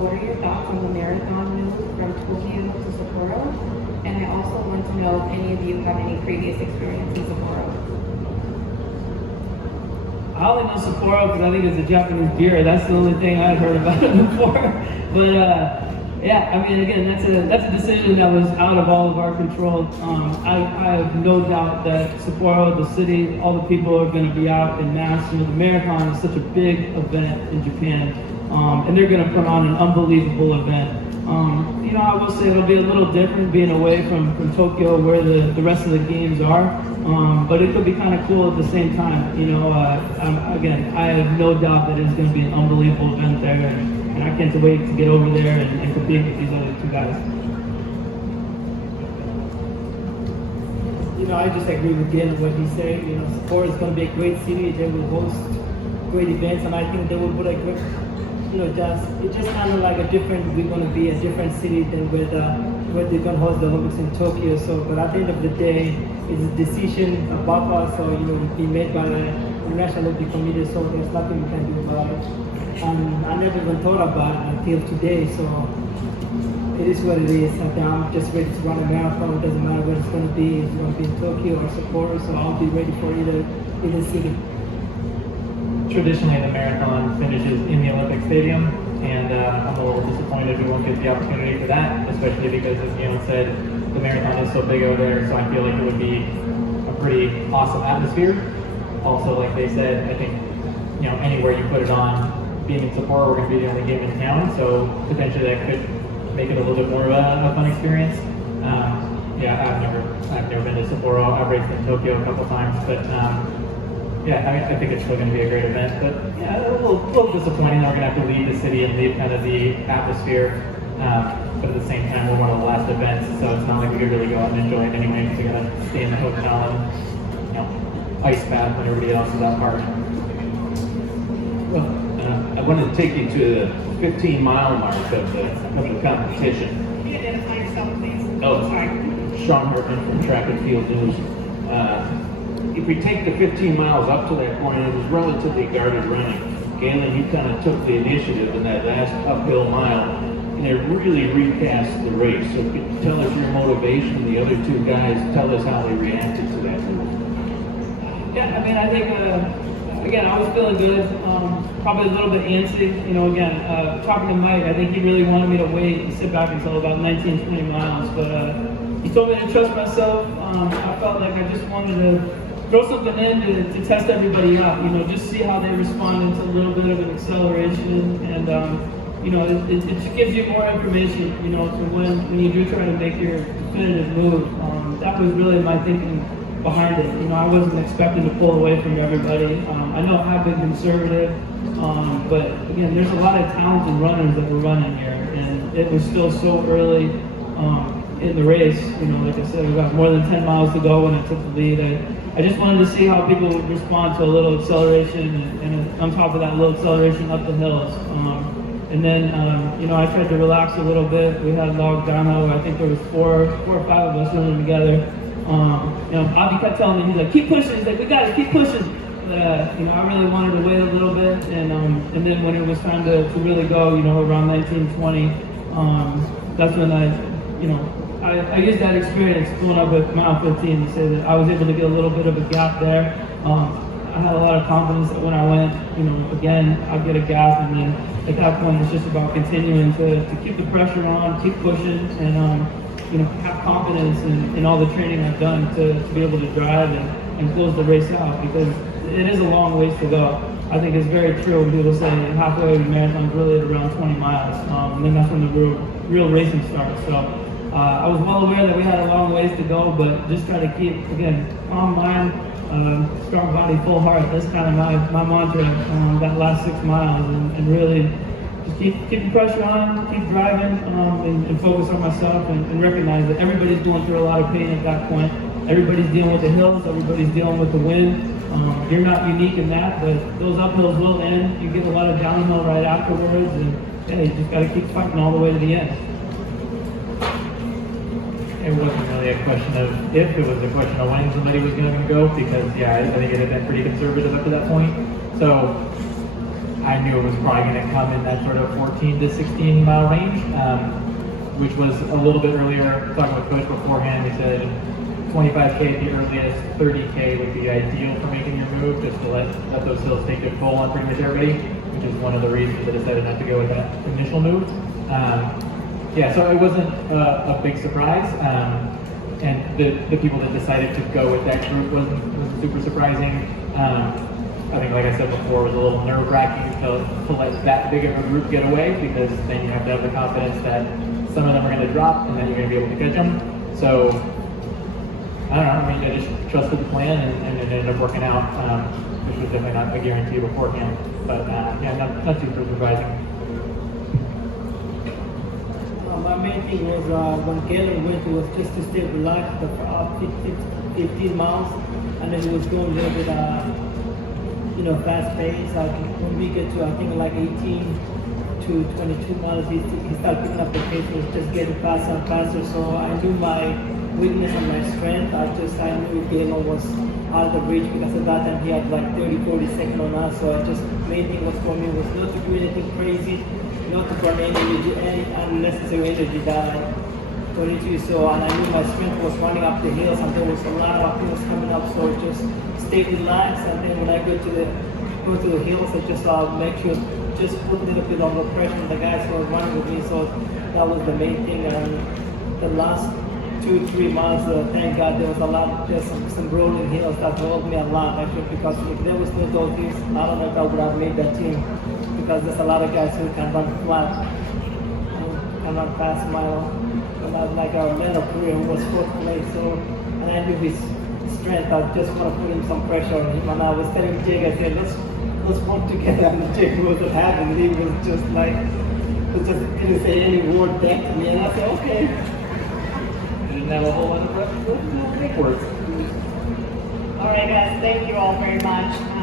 what are your thoughts on the marathon move from Tokyo to Sapporo? And I also want to know if any of you have any previous experience in Sapporo. I only know Sapporo because I think it's a Japanese beer. That's the only thing I've heard about it before. But yeah, I mean, again, that's a decision that was out of all of our control. I have no doubt that Sapporo, the city, all the people are going to be out in mass. You know, the marathon is such a big event in Japan, and they're going to put on an unbelievable event. You know, I will say it'll be a little different being away from Tokyo where the rest of the games are, but it could be kind of cool at the same time. You know, again, I have no doubt that it's going to be an unbelievable event there, and I can't wait to get over there and compete with these other two guys. You know, I just agree with Galen what he said. You know, Sapporo is going to be a great city. They will host great events, and I think they will put a great, you know, it's just kind of like a different, we're going to be a different city than where they're going to host the Olympics in Tokyo. So, but at the end of the day, it's a decision above us, or, you know, be made by the International Olympic Committee, so there's nothing we can do about it. I never even thought about it until today, so it is what it is. I'm just ready to run a marathon. It doesn't matter where it's going to be. It's going to be in Tokyo or Sapporo, so I'll be ready for either city. Traditionally, the marathon finishes in the Olympic Stadium, and I'm a little disappointed we won't get the opportunity for that, especially because, as Galen said, the marathon is so big over there, so I feel like it would be a pretty awesome atmosphere. Also, like they said, I think, you know, anywhere you put it on, being in Sapporo, we're going to be the only game in town, so potentially that could make it a little bit more of a fun experience. Yeah, I've never been to Sapporo. I've raced in Tokyo a couple times, but yeah, I think it's still going to be a great event. But yeah, a little disappointing that we're going to have to leave the city and leave kind of the atmosphere. But at the same time, we're one of the last events, so it's not like we could really go out and enjoy it anyway, because we got to stay in the hotel and, you know, ice bath when everybody else is out partying. Well, I wanted to take you to the 15-mile mark of the competition. Can you identify yourself, please? Oh, Sorry. Sean Hartman from Track and Field News. If we take the 15 miles up to that point, it was relatively guarded running. Galen, you kind of took the initiative in that last uphill mile, and it really recast the race. So could you tell us your motivation? The other two guys, tell us how they reacted to that move. Yeah, I mean, I think, again, I was feeling good, probably a little bit antsy. You know, again, talking to Mike, I think he really wanted me to wait and sit back until about 19, 20 miles, but he told me to trust myself. I felt like I just wanted to throw something in to test everybody out, you know, just see how they responded to a little bit of an acceleration, and you know, it just gives you more information, you know, to when you do try to make your definitive move. That was really my thinking behind it. You know, I wasn't expecting to pull away from everybody. I know I've been conservative, but again, there's a lot of talented runners that were running here, and it was still so early in the race. You know, like I said, we got more than 10 miles to go when I took the lead. I just wanted to see how people would respond to a little acceleration, and on top of that, a little acceleration up the hills. And then, you know, I tried to relax a little bit. We had Logano. I think there was four or five of us running together. You know, Avi kept telling me, he's like, keep pushing. He's like, we got to keep pushing. You know, I really wanted to wait a little bit, and then when it was time to really go, you know, around 1920, that's when I used that experience going up with mile 15 to say that I was able to get a little bit of a gap there. I had a lot of confidence that when I went, you know, again, I'd get a gap, and then at that point it's just about continuing to keep the pressure on, keep pushing, and you know, have confidence in all the training I've done to be able to drive and close the race out, because it is a long ways to go. I think it's very true when people say halfway the marathon is really at around 20 miles, and then that's when the real racing starts. So I was well aware that we had a long ways to go, but just try to keep, again, calm mind, strong body, full heart. That's kind of my mantra that last 6 miles, and really just keep the pressure on, keep driving, and focus on myself, and recognize that everybody's going through a lot of pain at that point. Everybody's dealing with the hills, everybody's dealing with the wind. You're not unique in that, but those uphills will end. You get a lot of downhill right afterwards, and yeah, you just got to keep fighting all the way to the end. It wasn't really a question of if, it was a question of when somebody was going to go, because yeah, I think it had been pretty conservative up to that point. So I knew it was probably going to come in that sort of 14 to 16 mile range, which was a little bit earlier. Talking with Coach beforehand, he said 25K at the earliest, 30K would be ideal for making your move, just to let those hills take their toll on pretty much everybody, which is one of the reasons I decided not to go with that initial move. Yeah, so it wasn't a big surprise. And the people that decided to go with that group wasn't super surprising. I think, like I said before, it was a little nerve-wracking to let that big of a group get away, because then you have to have the confidence that some of them are going to drop and that you're going to be able to catch them. So, I don't know, I mean, I just trusted the plan and it ended up working out, which was definitely not a guarantee beforehand. But yeah, not super surprising. My main thing was when Galen went, was just to stay relaxed the 15 miles, and then he was going a little bit, fast pace. When we get to, I think, like 18 to 22 miles, he started picking up the pace. It was just getting faster and faster. So I knew my weakness and my strength. I knew Galen was out of the reach, because at that time he had like 30-40 seconds on us. So main thing was for me was not to do anything crazy, not to burn any unnecessary energy that I got into. So, and I knew my strength was running up the hills, and there was a lot of hills coming up. So just stay relaxed, and then when I go to the hills, I just make sure just put a little bit on the pressure on the guys who are running with me. So that was the main thing. And the last 2-3 miles, thank God there was there's some rolling hills that helped me a lot, actually, because if there was no those hills, I don't know if I would have made that team, because there's a lot of guys who can run flat and can run fast mile. Like our Leonard Career, who was 4th place, so, and I knew his strength. I just want to put in some pressure on him, and I was telling Jake, I said, let's work together, and Jake wasn't having it. He was just like, he just didn't say any word back to me, and I said, okay. Didn't have a whole lot of words. All right, guys, thank you all very much.